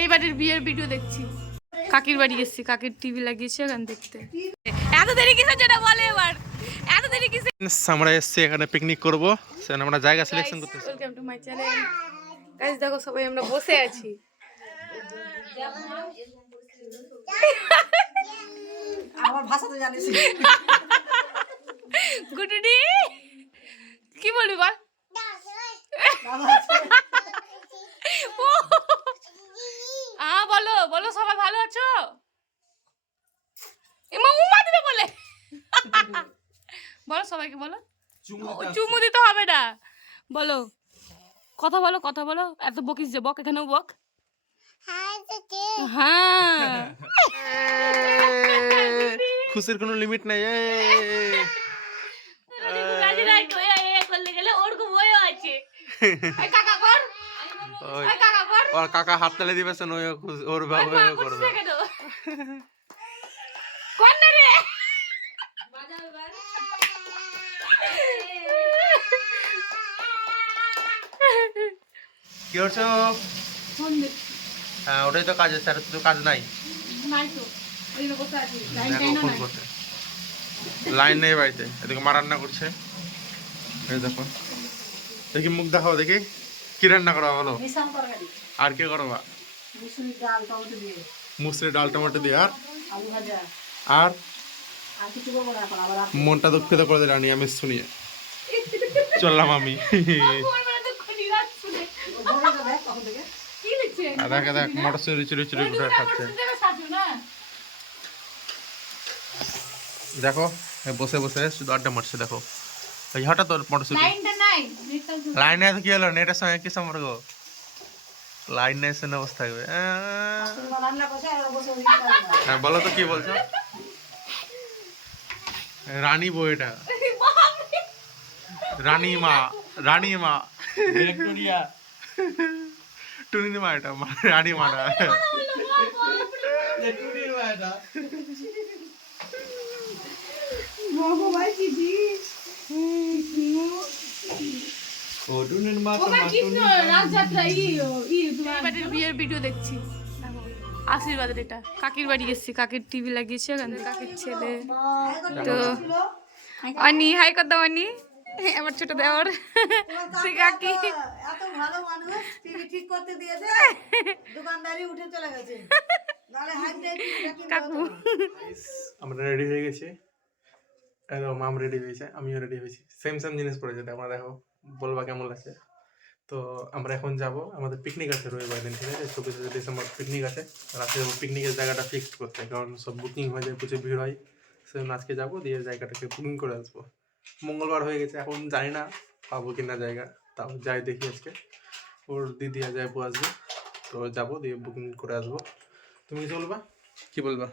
এই বাড়ির বিয়ের ভিডিও দেখছি, কাকির বাড়ি এসেছি, কাকির টিভি লাগিয়েছে এখানে দেখতে। এত দেরি কিসের জন্য বলে এবার, এত দেরি কিসের? আমরা এসেছি এখানে পিকনিক করবো, আমরা জায়গা সিলেকশন করতেছি। Welcome to my channel guys. দেখো সবাই আমরা বসে আছি। আমার ভাষা তো জানিস। গুডুডি কি বলবি বল? বলো বলো, সবাই ভালো আছো? উমা দিবে বলে বলো, সবাইকে বলো। চুমু দিতে হবে না, বলো, কথা বলো, কথা বলো। এত বকিস যে বক, এখানেও বক। হ্যাঁ, খুশির কোনো লিমিট নাই। ওর কাকা হাত তালে দিবে, ওর বাবা করবে। কি করছো? হ্যাঁ, ওটাই তো কাজ আছে, আর তো কাজ নাই। ফোন করতে লাইন নেই বাড়িতে, এদিকে মা রান্না করছে। এই দেখো, দেখি মুখ দেখাও, দেখি কি রান্না করা বলো। আর কি করবা? মুসুরি ডাল টমেটো দিয়ে, আর মনটা দুঃখিত করে দিল, আমি শুনিয়ে চললাম আমি। দেখ দেখ, মোটর চুরি চুরি চুরি করে খাচ্ছে। দেখো বসে বসে শুধু আড্ডা মারছে। দেখো এই হঠাৎ মোটর চুরি। লাইন আছে কি হলো? নেটের সঙ্গে কি সম্পর্ক? লাইন নেই, শুনে বসে থাকবে। হ্যাঁ বলো তো, কি বলছো? রানী বউ, এটা রানী মা, রানী মা ভিক্টোরিয়া, টুনি মা, এটা রানী মা না। বিয়ের ভিডিও দেখছি, আশীর্বাদের। এটা কাকির বাড়ি এসেছি, কাকির টিভি লাগিয়েছে এখানে, কাকির ছেলে। তো অনি হাই কথা, অনি আমার ছোট দেওর কাকি। এত ভালো মানুষ, টিভি ঠিক করতে দিয়েছে, দোকানদারি উঠে চলে গেছে। কাকু আমরা রেডি হয়ে গেছি, মাম রেডি হয়েছে, আমিও রেডি হয়েছি, সেম সেম জিনিস পরে যেতে। আমরা দেখো, বলবা কেমন লাগছে। তো আমরা এখন যাব, আমাদের পিকনিক আছে রবিবার দিন, ঠিক আছে? 24শে ডিসেম্বর পিকনিক আছে। রাতে যাবো পিকনিকের জায়গাটা ফিক্সড করতে, কারণ সব বুকিং হয়ে যায়, প্রচুর ভিড় হয়। সেজন্য আজকে যাবো, দিয়ে জায়গাটাকে বুকিং করে আসবো। মঙ্গলবার হয়ে গেছে, এখন জানি না পাবো কিনা জায়গা, তাও যাই দেখি আজকে। ওর দিদি আর যাইবো আসবে, তো যাবো, দিয়ে বুকিং করে আসবো। তুমি চলবা, কি বলবা?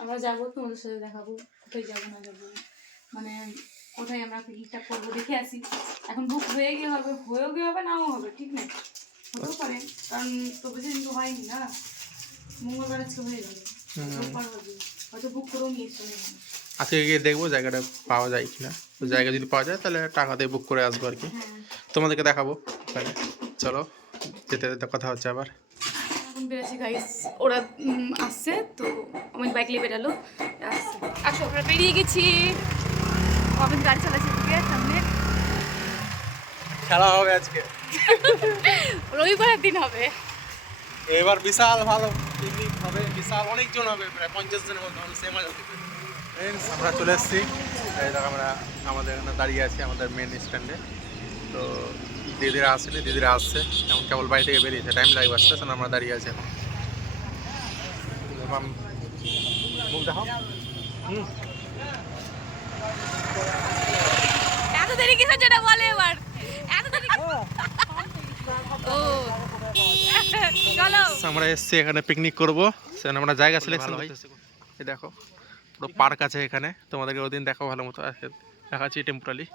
আমরা যাবো, তোমাদের সাথে দেখাবো কোথায় যাবো না যাবো, মানে কোথায় আমরা পিকনিকটা করবো দেখে আসি। এখন বুক হয়ে গিয়ে হবে, হয়েও গিয়ে হবে, নাও হবে, ঠিক নেই, হতেও পারে, কারণ তো বেশি দিন তো হয়নি না। মঙ্গলবার আজকে হয়ে যাবে, রোববার হবে, হয়তো বুক করেও নিয়ে এসে। আজকে গিয়ে দেখবো জায়গাটা পাওয়া যায় কিনা, তো জায়গা যদি পাওয়া যায় তাহলে টাকা দিয়ে বুক করে আসবো আর কি, তোমাদেরকে দেখাবো। তাহলে চলো, যেতে যেতে কথা হচ্ছে আবার। এখন বেরোচ্ছি গাইস, ওরা আসছে, তো আমি বাইক নিয়ে বেরালো, আসো আমরা বেরিয়ে গেছি। আমি গাড়ি চালাচ্ছি দিকে সামনে, খেলা হবে আজকে। রবিবারের দিন হবে, এবার বিশাল ভালো পিকনিক হবে, বিশাল অনেকজন হবে, প্রায় 50 জনের মতো হবে। সেম আমরা চলে এসেছি, এই দেখো আমরা আমাদের এখানে দাঁড়িয়ে আছি আমাদের মেন স্ট্যান্ডে। তো দিদিরা আসেনি, দিদিরা আসছে, এখন কেবল বাড়ি থেকে বেরিয়েছে, টাইম লাগবে আসতে, আমরা দাঁড়িয়ে আছি এখন। মুখ দেখাও। এত দেরি কিসের জন্য বলে এবার, এত দেরি। ও চলো, আমরা এসেছি এখানে পিকনিক করবো, সেখানে আমরা জায়গা সিলেকশন করতেছি। এই দেখো পুরো পার্ক আছে এখানে, তোমাদেরকে ওদিন দেখো ভালো মতো, দেখাচ্ছি টেম্পোরারি।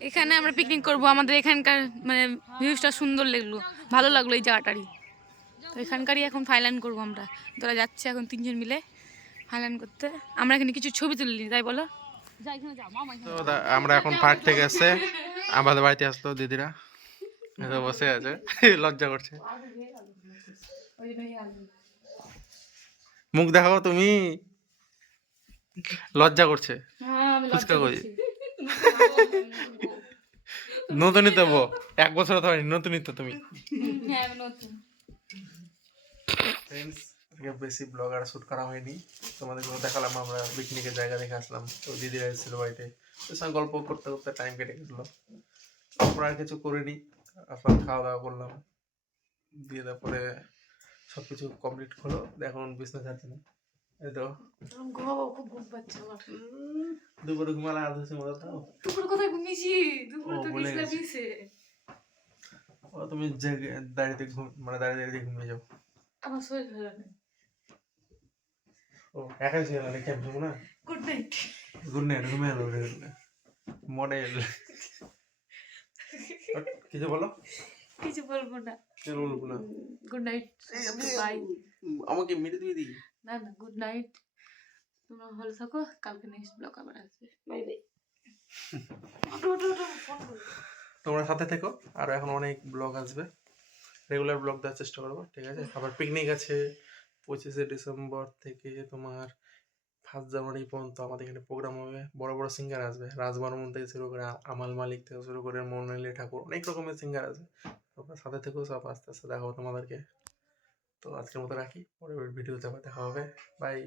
এখানে আমরা পিকনিক করব, আমাদের এখানকার মানে ভিউজটা সুন্দর লাগলো, ভালো লাগলো এই জায়গাটারই, তো এখানকারই এখন ফাইনাল করবো আমরা। তোরা যাচ্ছে এখন 3 জন মিলে ফাইনাল করতে, আমরা এখানে কিছু ছবি তুলিনি, তাই বলো। তো আমরা এখন পার্ক থেকে এসে আমাদের বাড়িতে আসতো দিদিরা, তো বসে আছে লজ্জা করছে আলু দিয়ে আলু ওই জন্যই আলু মুখ দেখাও তুমি লজ্জা করছে হ্যাঁ আমি ফুচকা লজ্জা কই? করছি নতুনই তো বউ, 1 বছর তো হয়নি, নতুনই তো তুমি। হ্যাঁ আমি নতুন ফ্রেন্ডস, আজকে বেশি ব্লগ আর শুট করা হয়নি, তোমাদেরকে দেখালাম আমরা পিকনিকের জায়গা দেখে আসলাম। তো দিদিরা এসেছিল বাড়িতে, ওর সঙ্গে গল্প করতে করতে টাইম কেটে গেছিল। আমরা আর কিছু করিনি, আপনার খাওয়া দাওয়া করলাম, দিয়ে তারপরে সব কিছু কমপ্লিট হলো, এখন বিজনেস আছে না। এই তো ঘুমাবো, খুব ঘুম পাচ্ছে আমার। দুপুরে ঘুমালে আর হচ্ছে মজা তো। দুপুরে কোথায় ঘুমিয়েছি? দুপুরে তো ভুলে গেছিলাম গেছি। ইসে। ও তুমি জেগে দাঁড়িয়ে ঘুম, মানে দাঁড়িয়ে ঘুমিয়ে যাও। আমার শরীর ভালো নেই। ও একাই ছিল না, কেমন ঘুম না। Good night. গুড নাইট, ঘুমিয়ে এলো মডেল। কিছু বলো। কিছু বলবো না। কিছু বলবো না। Good night. বাই। আমাকে মেরে দিয়ে দিই। না না, গুড নাইট। তোমরা ভালো থাকো, কালকে নেক্সট ব্লগ আবার আসবে। Bye bye. ফোন করো। তোমরা সাথে থেকো, আর এখন অনেক ব্লগ আসবে, রেগুলার ব্লগ দেওয়ার চেষ্টা করবো, ঠিক আছে। আবার পিকনিক আছে 25শে ডিসেম্বর থেকে তোমার 1 জানুয়ারি পর্যন্ত আমাদের এখানে প্রোগ্রাম হবে। বড় বড় সিঙ্গার আসবে, রাজ বর্মন থেকে শুরু করে আমাল মালিক থেকে শুরু করে মৌনালী ঠাকুর, অনেক রকমের সিঙ্গার আসবে। তোমরা সাথে থেকো, সব আস্তে আস্তে দেখাবো তোমাদেরকে। তো আজকের মতো রাখি, পরের ভিডিওতে আবার দেখা হবে। বাই।